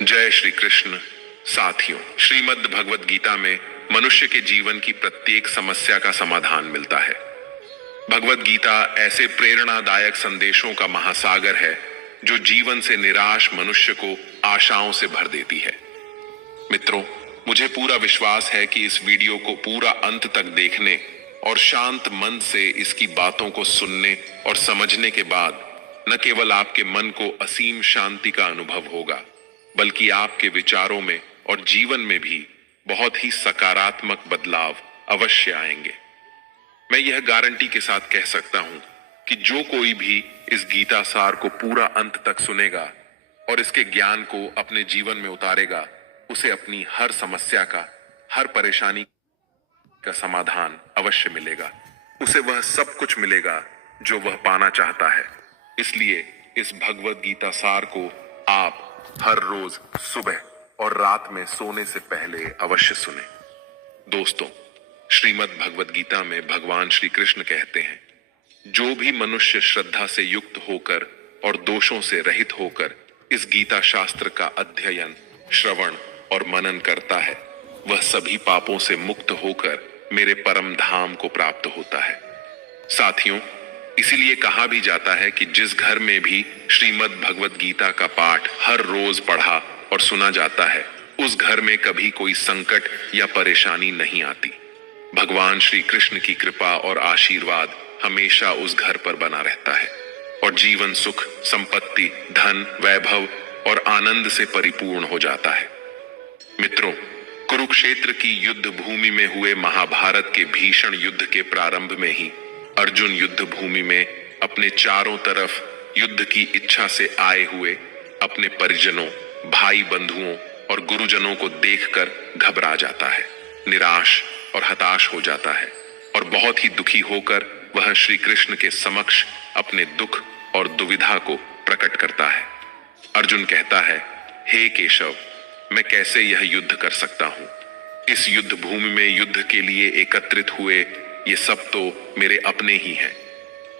जय श्री कृष्ण। साथियों, श्रीमद् भगवद गीता में मनुष्य के जीवन की प्रत्येक समस्या का समाधान मिलता है। भगवद गीता ऐसे प्रेरणादायक संदेशों का महासागर है जो जीवन से निराश मनुष्य को आशाओं से भर देती है। मित्रों, मुझे पूरा विश्वास है कि इस वीडियो को पूरा अंत तक देखने और शांत मन से इसकी बातों को सुनने और समझने के बाद न केवल आपके मन को असीम शांति का अनुभव होगा, बल्कि आपके विचारों में और जीवन में भी बहुत ही सकारात्मक बदलाव अवश्य आएंगे। मैं यह गारंटी के साथ कह सकता हूं कि जो कोई भी इस गीता सार को पूरा अंत तक सुनेगा और इसके ज्ञान को अपने जीवन में उतारेगा, उसे अपनी हर समस्या का, हर परेशानी का समाधान अवश्य मिलेगा। उसे वह सब कुछ मिलेगा जो वह पाना चाहता है। इसलिए इस भगवद गीता सार को आप हर रोज सुबह और रात में सोने से पहले अवश्य सुने। दोस्तों, श्रीमद् भगवद गीता में भगवान श्री कृष्ण कहते हैं, जो भी मनुष्य श्रद्धा से युक्त होकर और दोषों से रहित होकर इस गीता शास्त्र का अध्ययन, श्रवण और मनन करता है, वह सभी पापों से मुक्त होकर मेरे परम धाम को प्राप्त होता है। साथियों, इसीलिए कहा भी जाता है कि जिस घर में भी श्रीमद् भगवद गीता का पाठ हर रोज पढ़ा और सुना जाता है, उस घर में कभी कोई संकट या परेशानी नहीं आती। भगवान श्री कृष्ण की कृपा और आशीर्वाद हमेशा उस घर पर बना रहता है और जीवन सुख, संपत्ति, धन, वैभव और आनंद से परिपूर्ण हो जाता है। मित्रों, कुरुक्षेत्र की युद्ध भूमि में हुए महाभारत के भीषण युद्ध के प्रारंभ में ही अर्जुन युद्ध भूमि में अपने चारों तरफ युद्ध की इच्छा से आए हुए अपने परिजनों, भाई बंधुओं और गुरुजनों को देखकर घबरा जाता है, निराश और हताश हो जाता है और बहुत ही दुखी होकर वह श्री कृष्ण के समक्ष अपने दुख और दुविधा को प्रकट करता है। अर्जुन कहता है, हे केशव, मैं कैसे यह युद्ध कर सकता हूं? इस युद्ध भूमि में युद्ध के लिए एकत्रित हुए ये सब तो मेरे अपने ही हैं।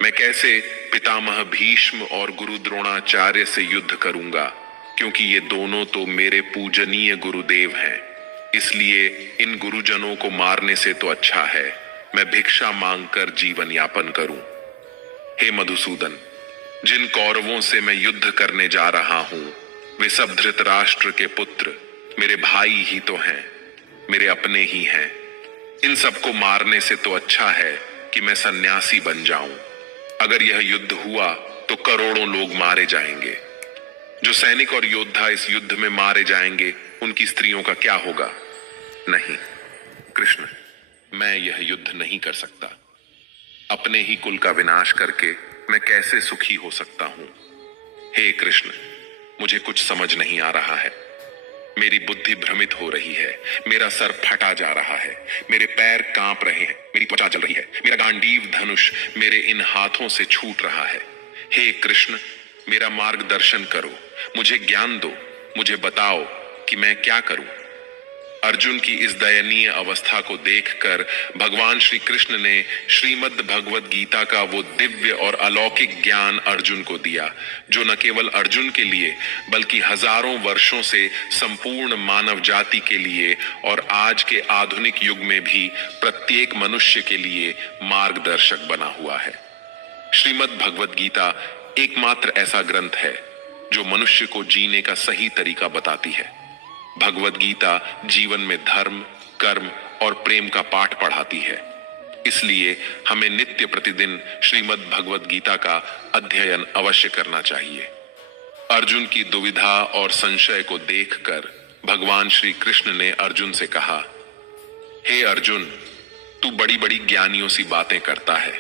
मैं कैसे पितामह भीष्म और गुरु द्रोणाचार्य से युद्ध करूंगा, क्योंकि ये दोनों तो मेरे पूजनीय गुरुदेव हैं। इसलिए इन गुरुजनों को मारने से तो अच्छा है मैं भिक्षा मांगकर जीवन यापन करूं। हे मधुसूदन, जिन कौरवों से मैं युद्ध करने जा रहा हूं, वे सब धृतराष्ट्र के पुत्र मेरे भाई ही तो हैं, मेरे अपने ही हैं। इन सबको मारने से तो अच्छा है कि मैं सन्यासी बन जाऊं। अगर यह युद्ध हुआ तो करोड़ों लोग मारे जाएंगे। जो सैनिक और योद्धा इस युद्ध में मारे जाएंगे, उनकी स्त्रियों का क्या होगा? नहीं कृष्ण, मैं यह युद्ध नहीं कर सकता। अपने ही कुल का विनाश करके मैं कैसे सुखी हो सकता हूं? हे कृष्ण, मुझे कुछ समझ नहीं आ रहा है। मेरी बुद्धि भ्रमित हो रही है, मेरा सर फटा जा रहा है, मेरे पैर कांप रहे हैं, मेरी त्वचा जल रही है, मेरा गांडीव धनुष मेरे इन हाथों से छूट रहा है। हे कृष्ण, मेरा मार्गदर्शन करो, मुझे ज्ञान दो, मुझे बताओ कि मैं क्या करूं। अर्जुन की इस दयनीय अवस्था को देखकर भगवान श्री कृष्ण ने श्रीमद् भगवद गीता का वो दिव्य और अलौकिक ज्ञान अर्जुन को दिया, जो न केवल अर्जुन के लिए बल्कि हजारों वर्षों से संपूर्ण मानव जाति के लिए और आज के आधुनिक युग में भी प्रत्येक मनुष्य के लिए मार्गदर्शक बना हुआ है। श्रीमद् भगवद गीता एकमात्र ऐसा ग्रंथ है जो मनुष्य को जीने का सही तरीका बताती है। भगवद गीता जीवन में धर्म, कर्म और प्रेम का पाठ पढ़ाती है। इसलिए हमें नित्य प्रतिदिन श्रीमद् भगवद गीता का अध्ययन अवश्य करना चाहिए। अर्जुन की दुविधा और संशय को देखकर भगवान श्री कृष्ण ने अर्जुन से कहा, हे अर्जुन, तू बड़ी बड़ी ज्ञानियों सी बातें करता है,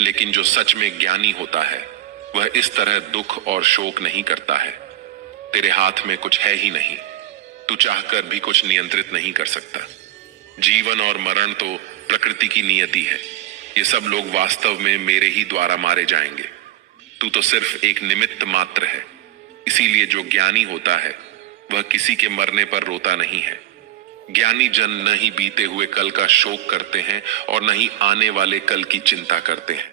लेकिन जो सच में ज्ञानी होता है वह इस तरह दुख और शोक नहीं करता है। तेरे हाथ में कुछ है ही नहीं, तू चाहकर भी कुछ नियंत्रित नहीं कर सकता। जीवन और मरण तो प्रकृति की नियति है। ये सब लोग वास्तव में मेरे ही द्वारा मारे जाएंगे। तू तो सिर्फ एक निमित्त मात्र है। इसीलिए जो ज्ञानी होता है वह किसी के मरने पर रोता नहीं है। ज्ञानी जन न ही बीते हुए कल का शोक करते हैं और न ही आने वाले कल की चिंता करते हैं।